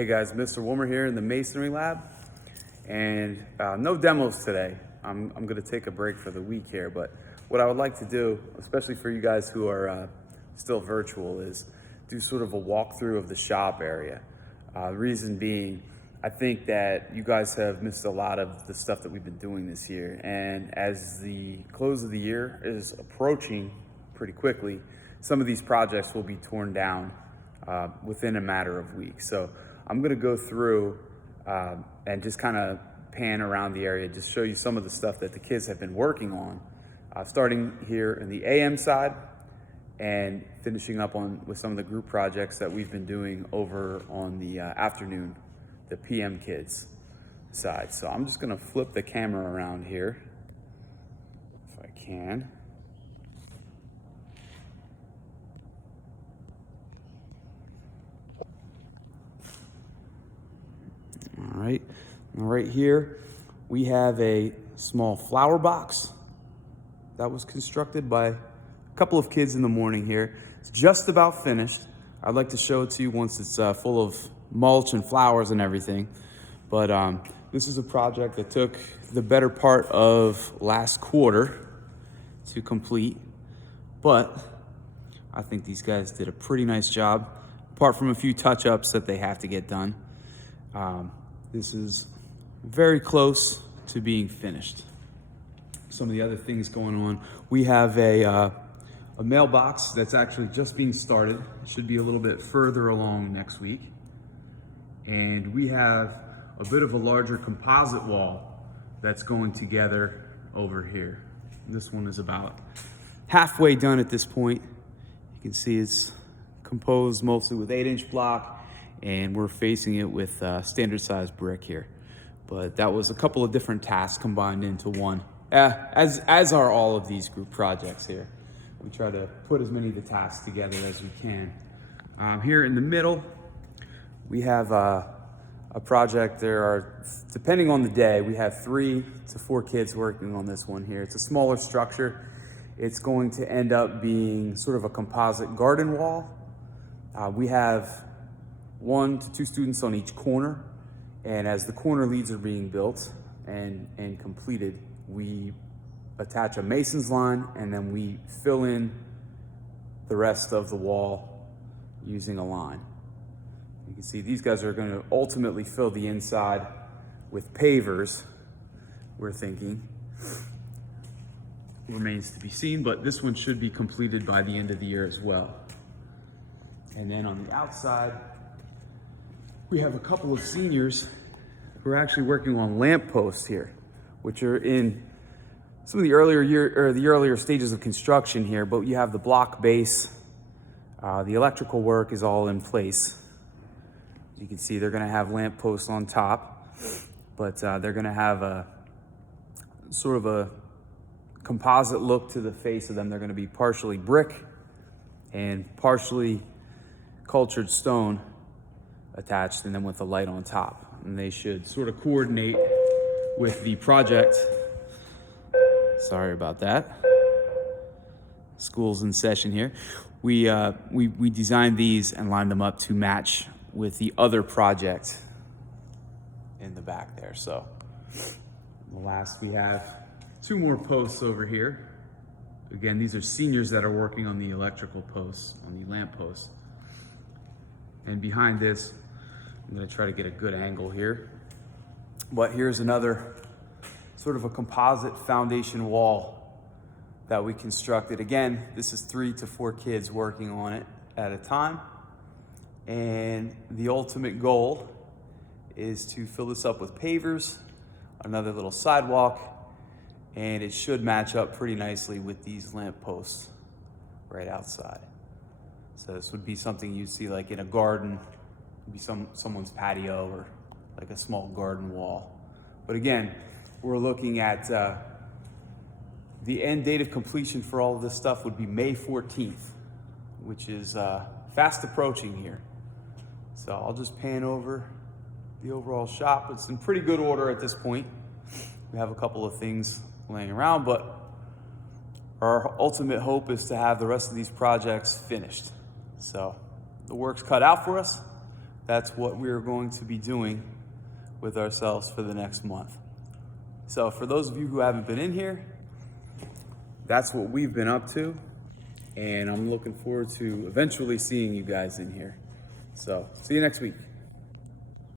Hey guys, Mr. Wilmer here in the Masonry Lab, and no demos today. I'm going to take a break for the week here, but what I would like to do, especially for you guys who are still virtual, is do sort of a walkthrough of the shop area. The reason being, I think that you guys have missed a lot of the stuff that we've been doing this year, and as the close of the year is approaching pretty quickly, some of these projects will be torn down within a matter of weeks. So I'm going to go through and just kind of pan around the area, just show you some of the stuff that the kids have been working on, starting here in the AM side and finishing up with some of the group projects that we've been doing over on the afternoon, the PM kids side. So I'm just going to flip the camera around here if I can. All right here we have a small flower box that was constructed by a couple of kids in the morning here. It's just about finished. I'd like to show it to you once it's full of mulch and flowers and everything. But this is a project that took the better part of last quarter to complete. But I think these guys did a pretty nice job, apart from a few touch-ups that they have to get done. This is very close to being finished. Some of the other things going on, we have a mailbox that's actually just being started. It should be a little bit further along next week. And we have a bit of a larger composite wall that's going together over here. This one is about halfway done at this point. You can see it's composed mostly with 8-inch block, and we're facing it with standard size brick here. But that was a couple of different tasks combined into one, as are all of these group projects here. We try to put as many of the tasks together as we can. Here in the middle, we have a project. There are, depending on the day, we have 3 to 4 kids working on this one here. It's a smaller structure. It's going to end up being sort of a composite garden wall. We have 1 to 2 students on each corner, and as the corner leads are being built and completed, we attach a mason's line and then we fill in the rest of the wall using a line. You can see these guys are going to ultimately fill the inside with pavers, we're thinking. Remains to be seen, but this one should be completed by the end of the year as well. And then on the outside, we have a couple of seniors who are actually working on lamp posts here, which are in some of the earlier stages of construction here. But you have the block base, the electrical work is all in place. You can see they're going to have lamp posts on top, but they're going to have a sort of a composite look to the face of them. They're going to be partially brick and partially cultured stone attached, and then with the light on top. And they should sort of coordinate with the project. Sorry about that. School's in session here. We designed these and lined them up to match with the other project in the back there. So last, we have 2 more posts over here. Again, these are seniors that are working on the electrical posts, on the lamp posts. And behind this, I'm going to try to get a good angle here. But here's another sort of a composite foundation wall that we constructed. Again, this is 3 to 4 kids working on it at a time. And the ultimate goal is to fill this up with pavers, another little sidewalk, and it should match up pretty nicely with these lamp posts right outside. So this would be something you'd see like in a garden, be someone's patio or like a small garden wall. But again, we're looking at the end date of completion for all of this stuff would be May 14th, which is fast approaching here. So I'll just pan over the overall shop. It's in pretty good order at this point. We have a couple of things laying around, but our ultimate hope is to have the rest of these projects finished. So the work's cut out for us. that's what we're going to be doing with ourselves for the next month. So for those of you who haven't been in here, that's what we've been up to. And I'm looking forward to eventually seeing you guys in here. So see you next week.